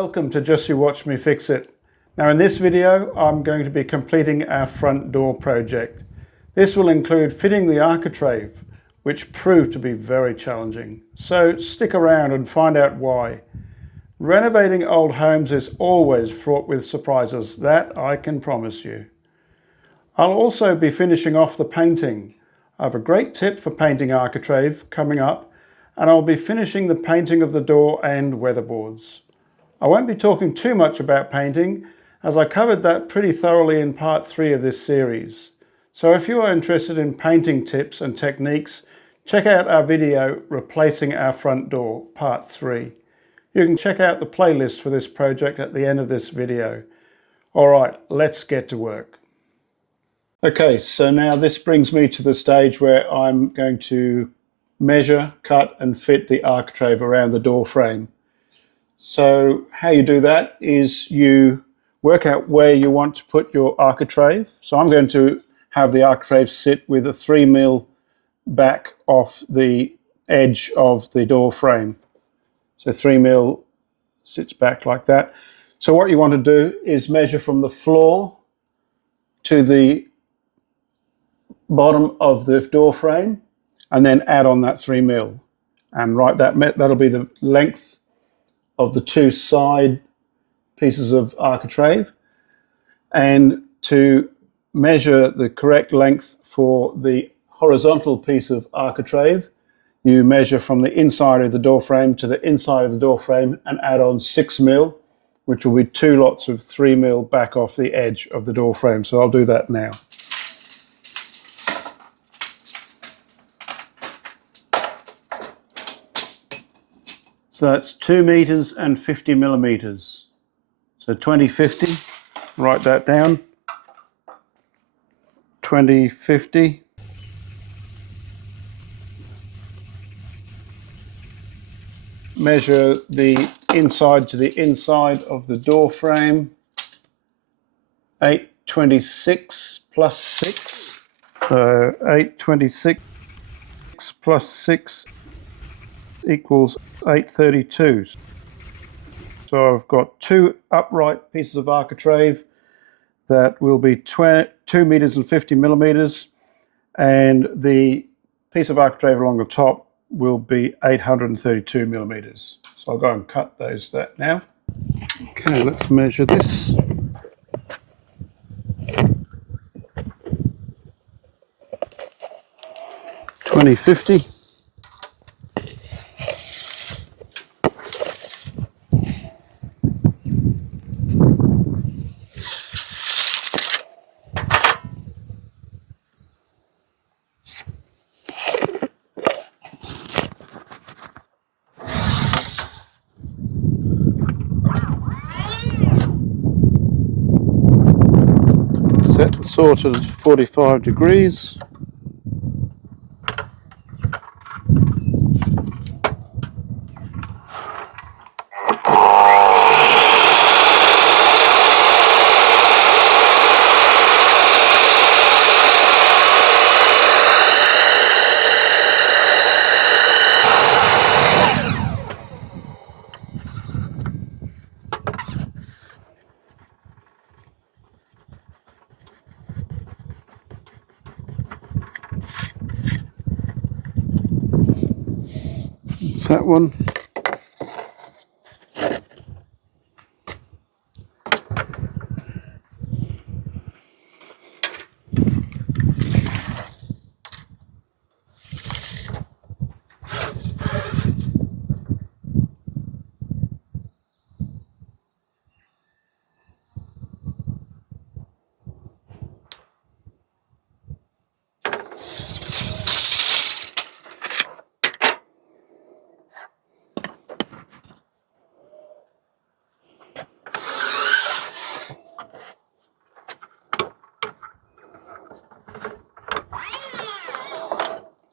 Welcome to Just You Watch Me Fix It. Now in this video I'm going to be completing our front door project. This will include fitting the architrave, which proved to be very challenging. So stick around and find out why. Renovating old homes is always fraught with surprises, that I can promise you. I'll also be finishing off the painting. I have a great tip for painting architrave coming up, and I'll be finishing the painting of the door and weatherboards. I won't be talking too much about painting, as I covered that pretty thoroughly in part 3 of this series. So if you are interested in painting tips and techniques, check out our video Replacing Our Front Door, part 3. You can check out the playlist for this project at the end of this video. Alright, let's get to work. Okay, so now this brings me to the stage where I'm going to measure, cut and fit the architrave around the door frame. So how you do that is you work out where you want to put your architrave. So I'm going to have the architrave sit with a 3mm back off the edge of the door frame. So 3mm sits back like that. So what you want to do is measure from the floor to the bottom of the door frame and then add on that 3mm. And right, that'll be the length of the two side pieces of architrave. And to measure the correct length for the horizontal piece of architrave, you measure from the inside of the door frame to the inside of the door frame and add on 6mm, which will be 2 lots of 3mm back off the edge of the door frame. So I'll do that now. So that's 2 meters and 50 millimeters. So 2050, write that down. 2050. Measure the inside to the inside of the door frame. 826 plus 6. So 826 plus 6 equals 832. So I've got 2 upright pieces of architrave that will be 2 meters and 50 millimeters, and the piece of architrave along the top will be 832 millimeters. So I'll go and cut that now. Okay, let's measure this. $20.50. Set the saw to 45 degrees. That one.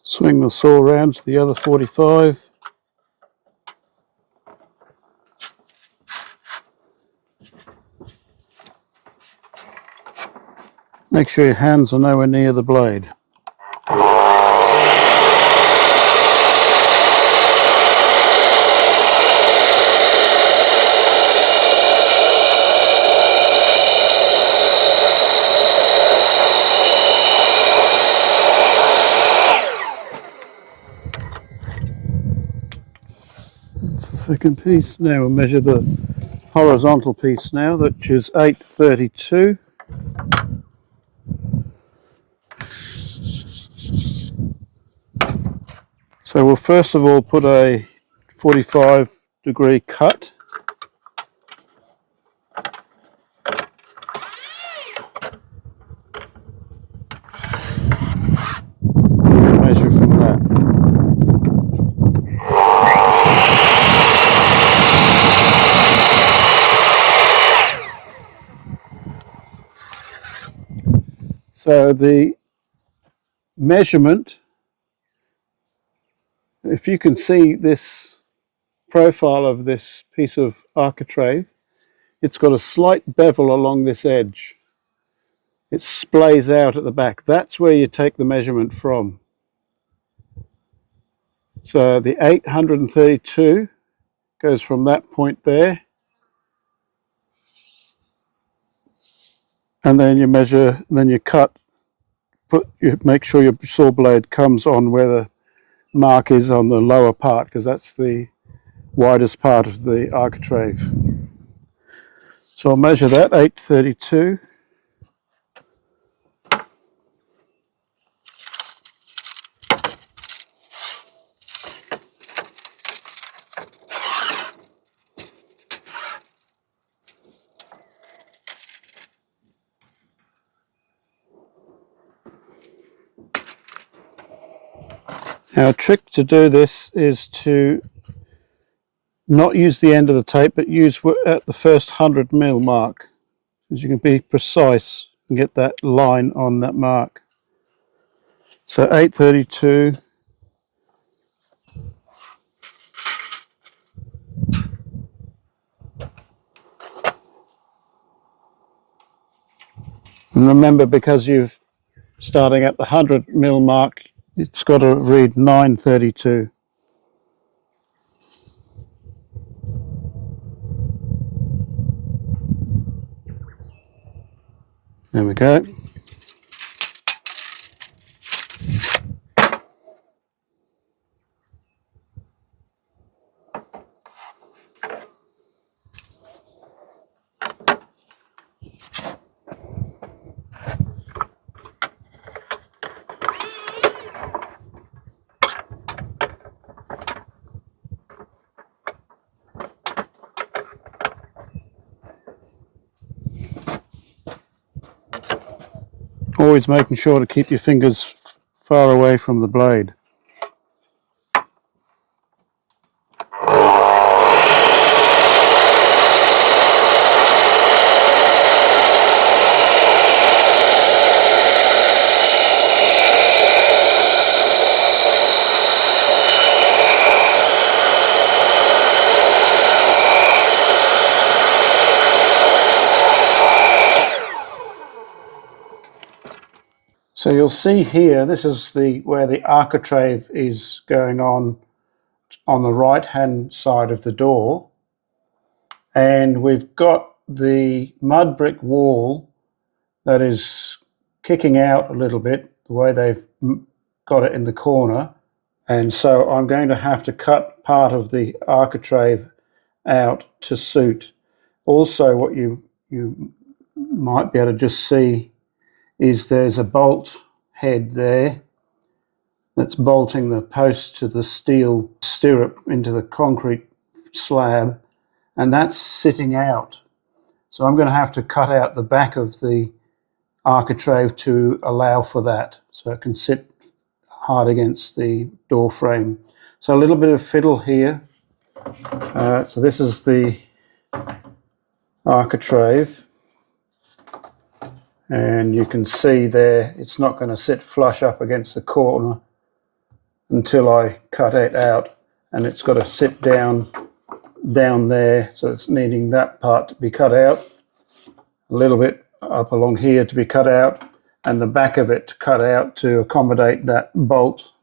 Swing the saw around to the other 45. Make sure your hands are nowhere near the blade. second piece. Now we'll measure the horizontal piece now, which is 832. So we'll first of all put a 45-degree cut. Measure from that. So the measurement, if you can see this profile of this piece of architrave, it's got a slight bevel along this edge. It splays out at the back. That's where you take the measurement from. So the 832 goes from that point there, and then you measure, then you cut, you make sure your saw blade comes on where the mark is on the lower part, because that's the widest part of the architrave. So I'll measure that, 832. Now a trick to do this is to not use the end of the tape, but use at the first 100mm mark, because you can be precise and get that line on that mark. So 832. And remember, because you're starting at the 100mm mark, it's got to read 932. There we go. Always making sure to keep your fingers far away from the blade. So you'll see here, this is where the architrave is going on the right hand side of the door, and we've got the mud brick wall that is kicking out a little bit, the way they've got it in the corner, and so I'm going to have to cut part of the architrave out to suit. Also, what you might be able to just see is there's a bolt head there that's bolting the post to the steel stirrup into the concrete slab, and that's sitting out. So I'm going to have to cut out the back of the architrave to allow for that, so it can sit hard against the door frame. So a little bit of fiddle here. So this is the architrave, and you can see there it's not going to sit flush up against the corner until I cut it out, and it's got to sit down there, so it's needing that part to be cut out, a little bit up along here to be cut out, and the back of it to cut out to accommodate that bolt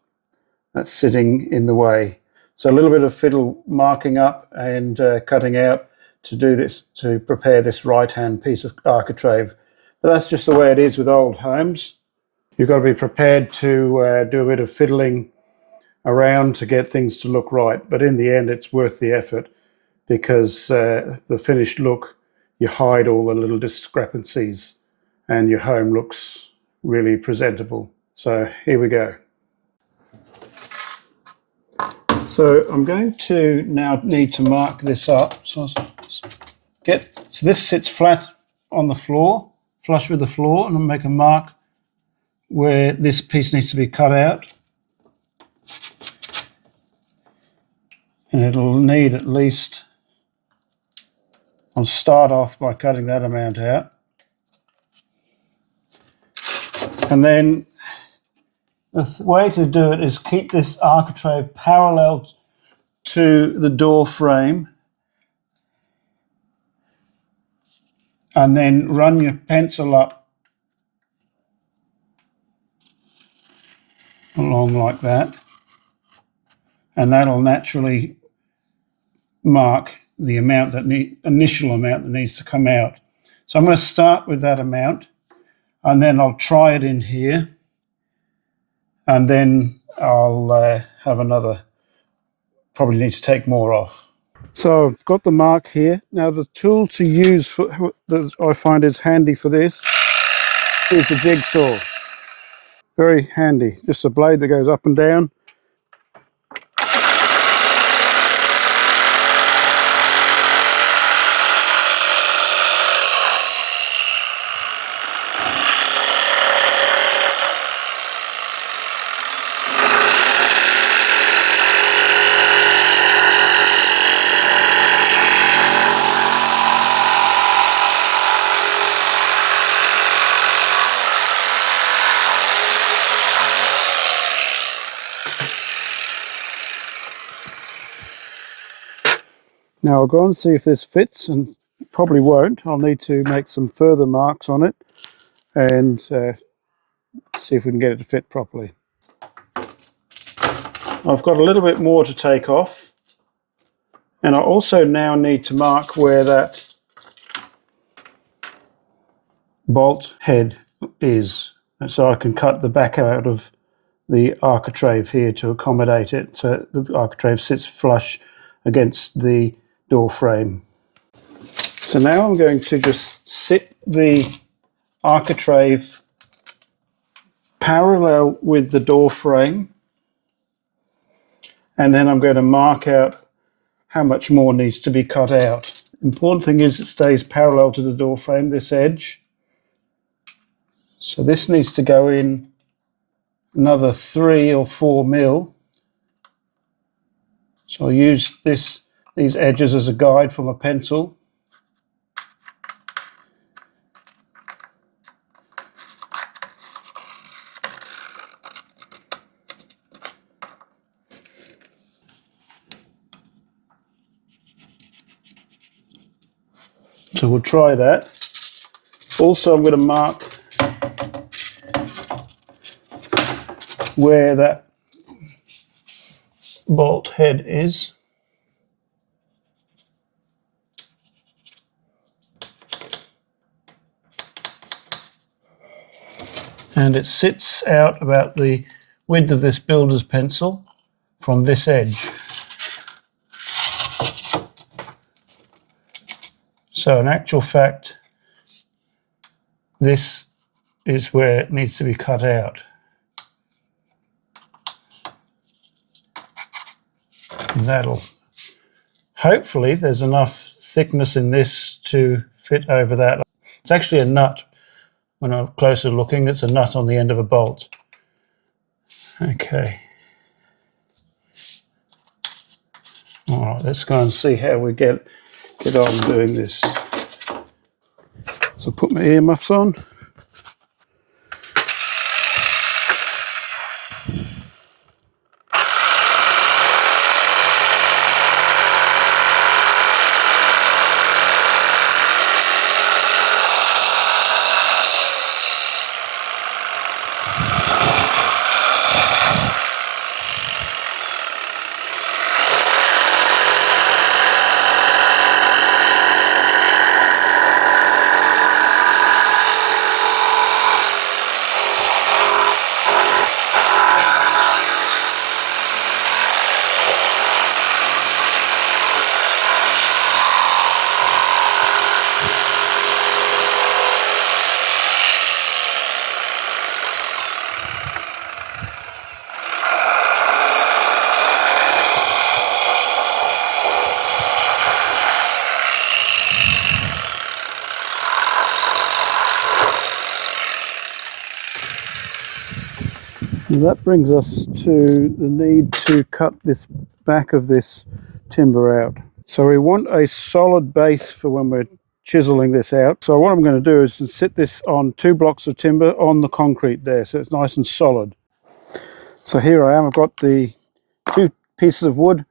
that's sitting in the way. So a little bit of fiddle marking up and cutting out to do this, to prepare this right hand piece of architrave. But that's just the way it is with old homes. You've got to be prepared to do a bit of fiddling around to get things to look right, but in the end it's worth the effort. because the finished look, you hide all the little discrepancies and your home looks really presentable. So here we go. So I'm going to now need to mark this up. So this sits flat on the floor, flush with the floor, and I'll make a mark where this piece needs to be cut out. And it'll need at least, I'll start off by cutting that amount out. And then the way to do it is keep this architrave parallel to the door frame, and then run your pencil up along like that, and that'll naturally mark the amount that initial amount that needs to come out. So I'm going to start with that amount, and then I'll try it in here, and then I'll have another, probably need to take more off. So I've got the mark here. Now the tool to use that I find is handy for this is the jigsaw. Very handy, just a blade that goes up and down. Now I'll go and see if this fits, and probably won't. I'll need to make some further marks on it and see if we can get it to fit properly. I've got a little bit more to take off, and I also now need to mark where that bolt head is, so I can cut the back out of the architrave here to accommodate it, so the architrave sits flush against the door frame. So now I'm going to just sit the architrave parallel with the door frame, and then I'm going to mark out how much more needs to be cut out. Important thing is it stays parallel to the door frame, this edge. So this needs to go in another 3 or 4 mil. So I'll use these edges as a guide for my pencil. So we'll try that. Also, I'm going to mark where that bolt head is. And it sits out about the width of this builder's pencil from this edge. So in actual fact, this is where it needs to be cut out. And that'll, hopefully there's enough thickness in this to fit over that. It's actually a nut. When I'm closer looking, it's a nut on the end of a bolt. Okay. All right, let's go and see how we get on doing this. So put my earmuffs on. That brings us to the need to cut this back of this timber out. So we want a solid base for when we're chiseling this out. So what I'm going to do is sit this on 2 blocks of timber on the concrete there, so it's nice and solid. So here I am, I've got the 2 pieces of wood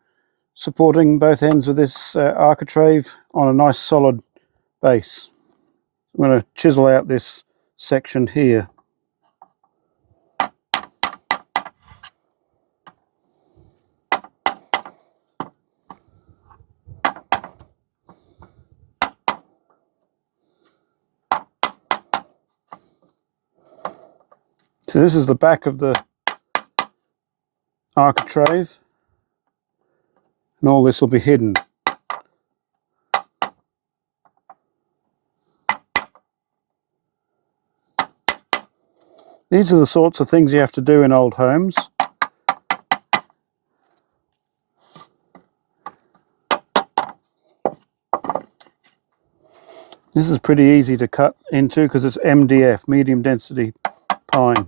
supporting both ends of this architrave on a nice solid base. I'm going to chisel out this section here. So this is the back of the architrave, and all this will be hidden. These are the sorts of things you have to do in old homes. This is pretty easy to cut into because it's MDF, medium density pine,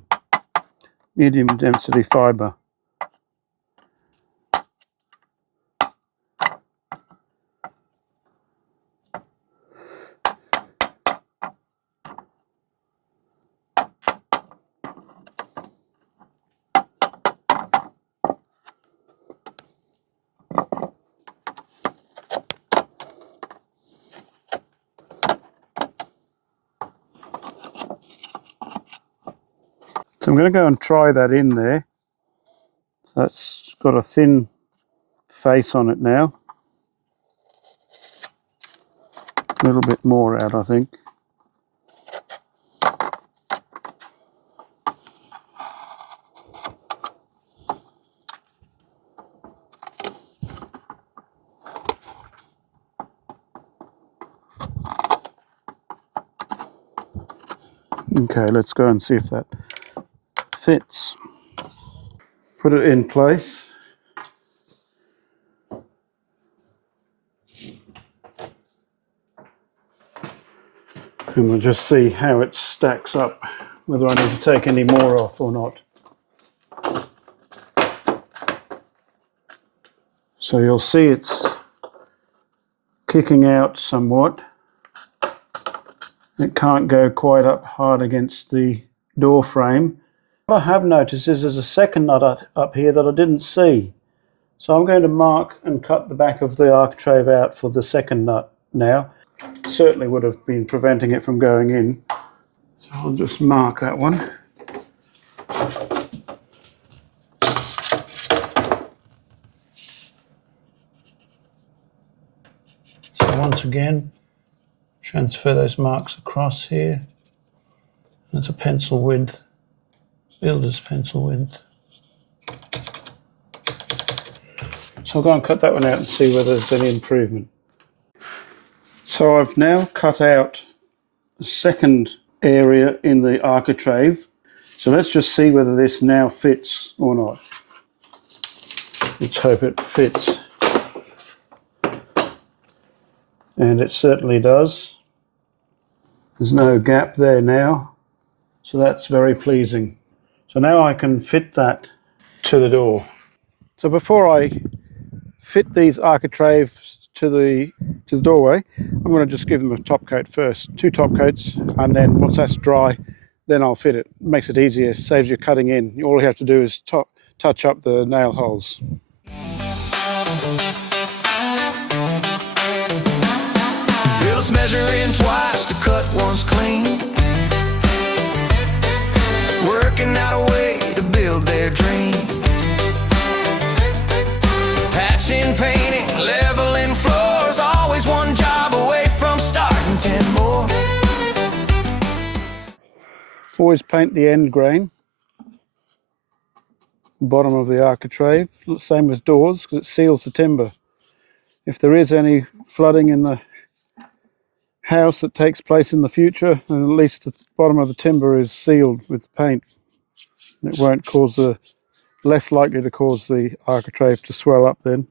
medium density fibre. So I'm going to go and try that in there. So that's got a thin face on it now. A little bit more out, I think. Okay, let's go and see if that fits. Put it in place. And we'll just see how it stacks up, whether I need to take any more off or not. So you'll see it's kicking out somewhat. It can't go quite up hard against the door frame. What I have noticed is there's a second nut up here that I didn't see. So I'm going to mark and cut the back of the architrave out for the second nut now. Certainly would have been preventing it from going in. So I'll just mark that one. So once again, transfer those marks across here. That's a pencil width, builder's pencil width. So I'll go and cut that one out and see whether there's any improvement. So I've now cut out the second area in the architrave. So let's just see whether this now fits or not. Let's hope it fits. And it certainly does. There's no gap there now. So that's very pleasing. So now I can fit that to the door. So before I fit these architraves to the doorway, I'm going to just give them a top coat first. 2 top coats, and then once that's dry, then I'll fit it. Makes it easier, saves you cutting in. All you have to do is touch up the nail holes. Phil's measuring twice to cut once clean, working out a way to build their dream. Patching, painting, leveling floors, always one job away from starting 10 more. Always paint the end grain, bottom of the architrave, same as doors, because it seals the timber. If there is any flooding in the house that takes place in the future, then at least the bottom of the timber is sealed with paint. It won't cause less likely to cause the architrave to swell up then.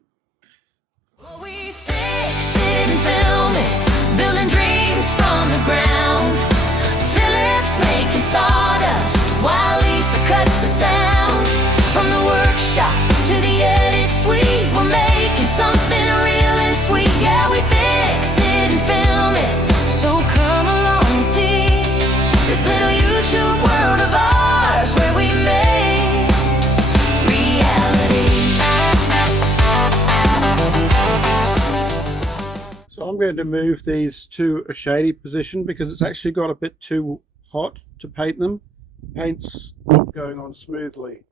We fix it and film it, building dreams from the ground. Philip's making sawdust while Lisa cuts the sound. From the workshop to the edit suite, we're making something real and sweet. Yeah, we fix it and film it, so come along and see this little YouTube world of ours where we make reality. So I'm going to move these to a shady position because it's actually got a bit too hot to paint them. Paint's not going on smoothly.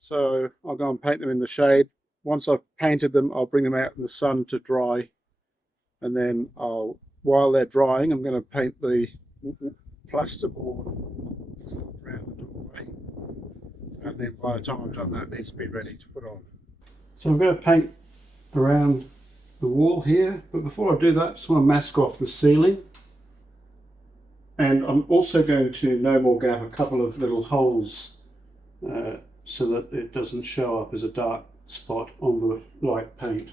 So I'll go and paint them in the shade. Once I've painted them, I'll bring them out in the sun to dry. And then while they're drying, I'm going to paint the plasterboard around the doorway. And then by the time I've done that, it needs to be ready to put on. So I'm going to paint around the wall here, but before I do that, I just want to mask off the ceiling. And I'm also going to no more gap a couple of little holes so that it doesn't show up as a dark spot on the light paint.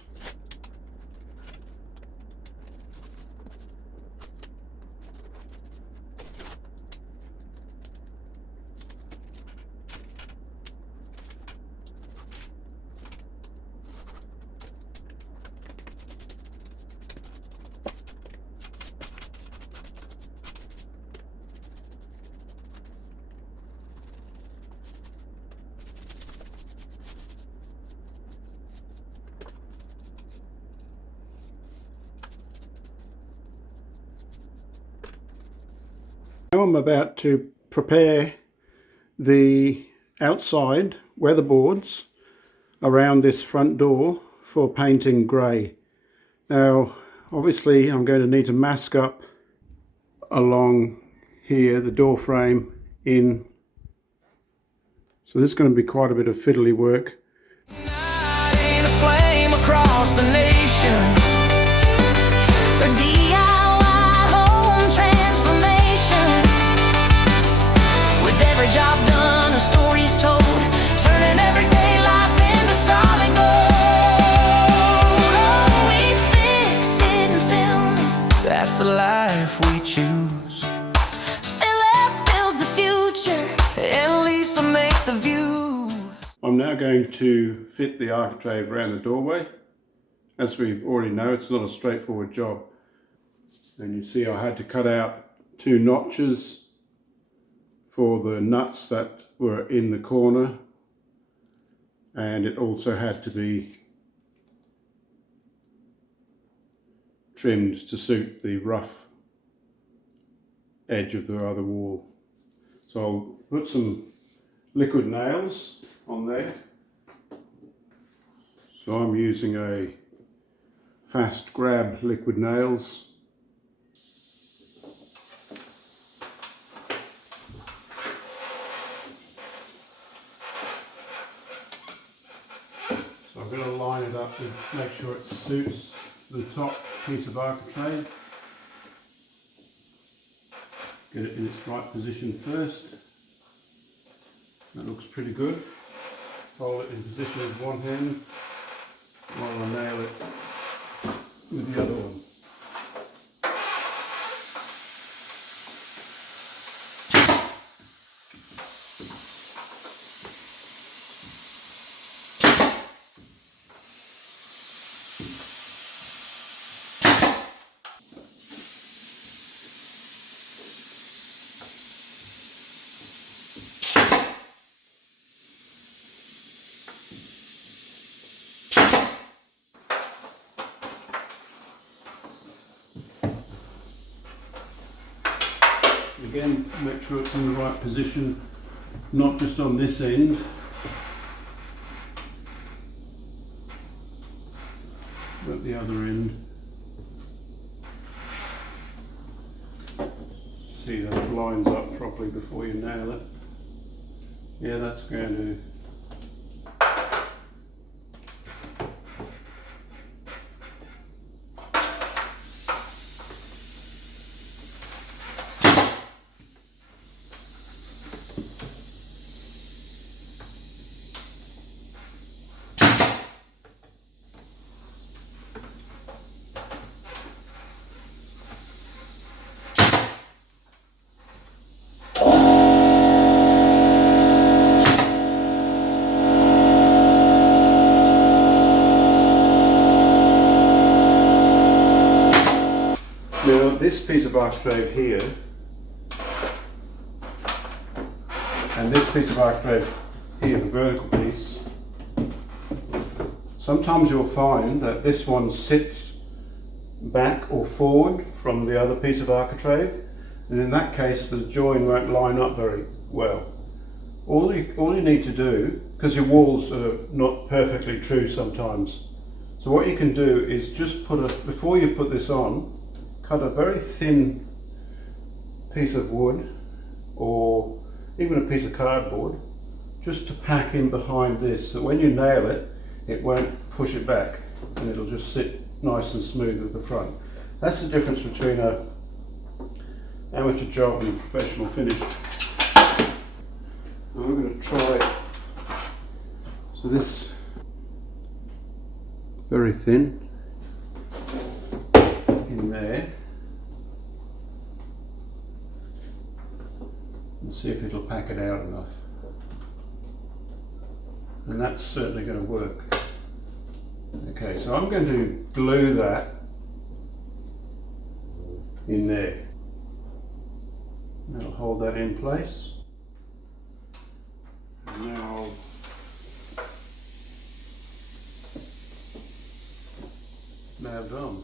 Now I'm about to prepare the outside weatherboards around this front door for painting grey. Now obviously I'm going to need to mask up along here the door frame in, so this is going to be quite a bit of fiddly work. Igniting a flame across the nations for DIY home transformations. With every job done, a story's told, turning everyday life into solid gold. Oh, we fix it and film it. That's the life we choose. Philip builds the future, and Lisa makes the view. I'm now going to fit the architrave around the doorway. As we already know, it's not a straightforward job. And you see I had to cut out 2 notches for the nuts that were in the corner, and it also had to be trimmed to suit the rough edge of the other wall. So I'll put some liquid nails on there. So I'm using a fast grab liquid nails. So I'm going to line it up to make sure it suits the top piece of architrave. Get it in its right position first. That looks pretty good. Hold it in position with one hand while I nail it with the other one. Again, make sure it's in the right position, not just on this end, but the other end. See that it lines up properly before you nail it. Yeah, that's going to. this piece of architrave here and this piece of architrave here, the vertical piece, sometimes you'll find that this one sits back or forward from the other piece of architrave, and in that case the join won't line up very well. All you need to do, because your walls are not perfectly true sometimes, so what you can do is just before you put this on, cut a very thin piece of wood or even a piece of cardboard just to pack in behind this, so when you nail it, it won't push it back and it'll just sit nice and smooth at the front. That's the difference between a amateur job and a professional finish. Now I'm going to try, so this very thin in there, and see if it'll pack it out enough. And that's certainly going to work. Okay, so I'm going to glue that in there. That'll hold that in place. And now I'll nail it on.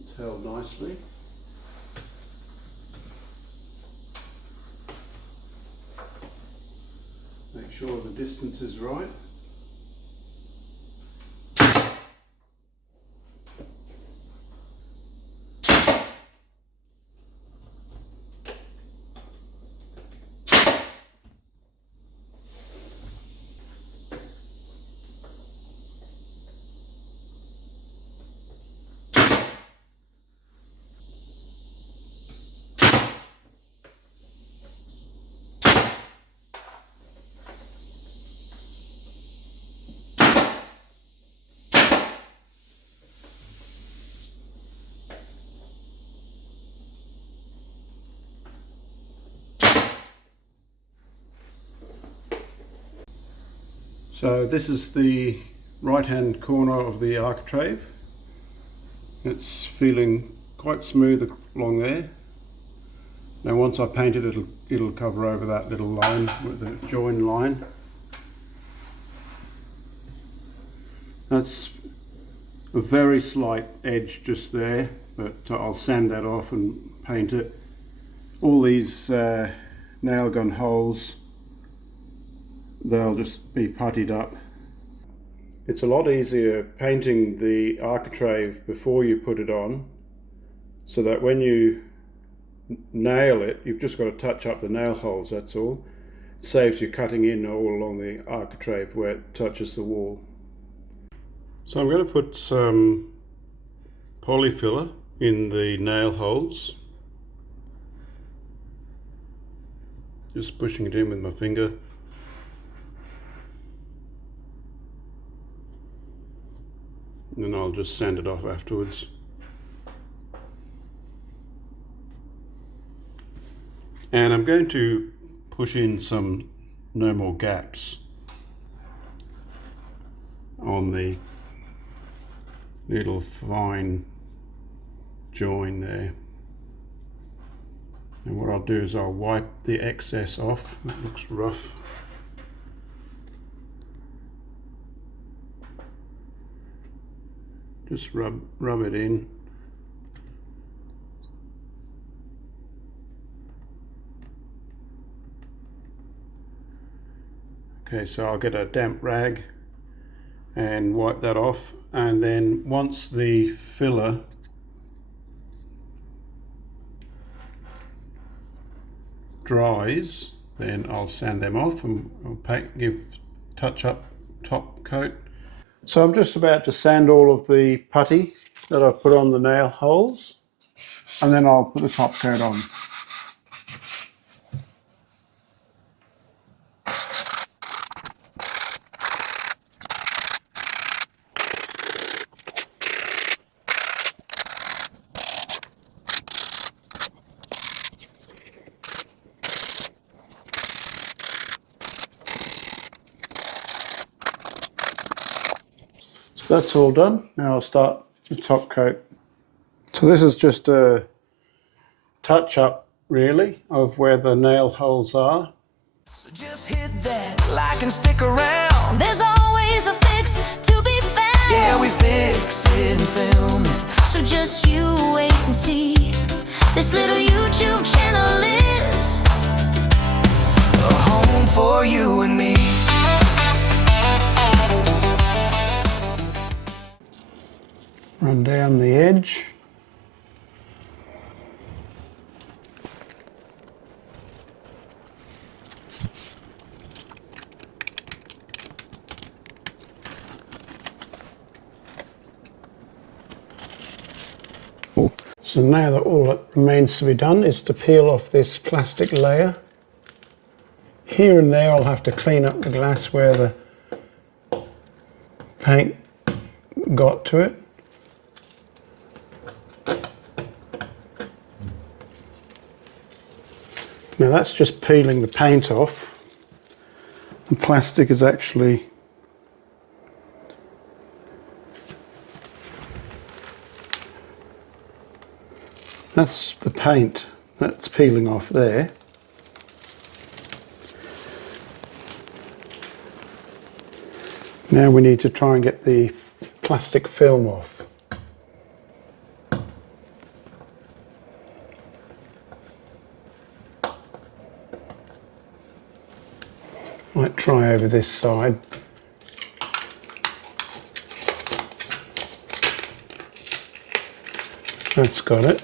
It's held nicely. Make sure the distance is right. So this is the right hand corner of the architrave. It's feeling quite smooth along there. Now once I paint it, it'll cover over that little line with the join line. That's a very slight edge just there, but I'll sand that off and paint it. All these nail gun holes, they'll just be puttied up. It's a lot easier painting the architrave before you put it on, so that when you nail it, you've just got to touch up the nail holes, that's all. It saves you cutting in all along the architrave where it touches the wall. So I'm going to put some polyfiller in the nail holes. Just pushing it in with my finger. And then I'll just sand it off afterwards. And I'm going to push in some no more gaps on the little fine join there. And what I'll do is I'll wipe the excess off. It looks rough. Just rub it in. Okay, so I'll get a damp rag and wipe that off, and then once the filler dries, then I'll sand them off and I'll give touch up top coat. So I'm just about to sand all of the putty that I've put on the nail holes, and then I'll put the top coat on. So that's all done. Now I'll start the top coat. So this is just a touch up really of where the nail holes are. So just hit that like and stick around. There's always a fix to be found. Yeah, we fix it and film it. So just you wait and see. This little YouTube channel is a home for you and me. Run down the edge. So now that all that remains to be done is to peel off this plastic layer. Here and there I'll have to clean up the glass where the paint got to it. Now that's just peeling the paint off. The plastic is actually that's the paint that's peeling off there. Now we need to try and get the plastic film off. Might try over this side. That's got it.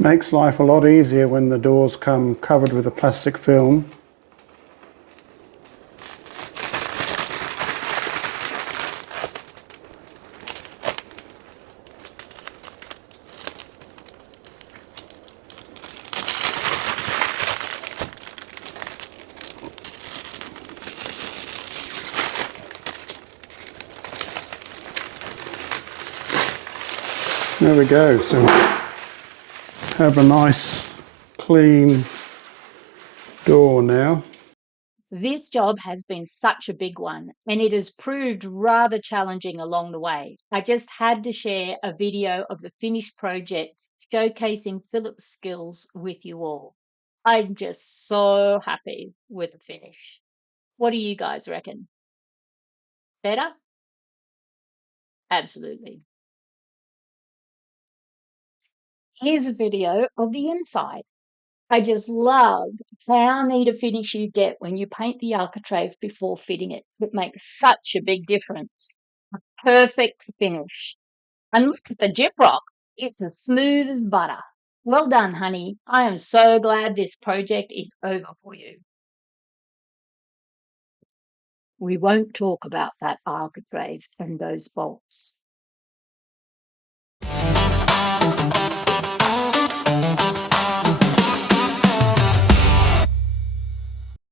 Makes life a lot easier when the doors come covered with a plastic film. There we go. So have a nice clean door now. This job has been such a big one, and it has proved rather challenging along the way. I just had to share a video of the finished project showcasing Philip's skills with you all. I'm just so happy with the finish. What do you guys reckon? Better? Absolutely. Here's a video of the inside. I just love how neat a finish you get when you paint the architrave before fitting it. It makes such a big difference. A perfect finish. And look at the gyprock. It's as smooth as butter. Well done, honey. I am so glad this project is over for you. We won't talk about that architrave and those bolts.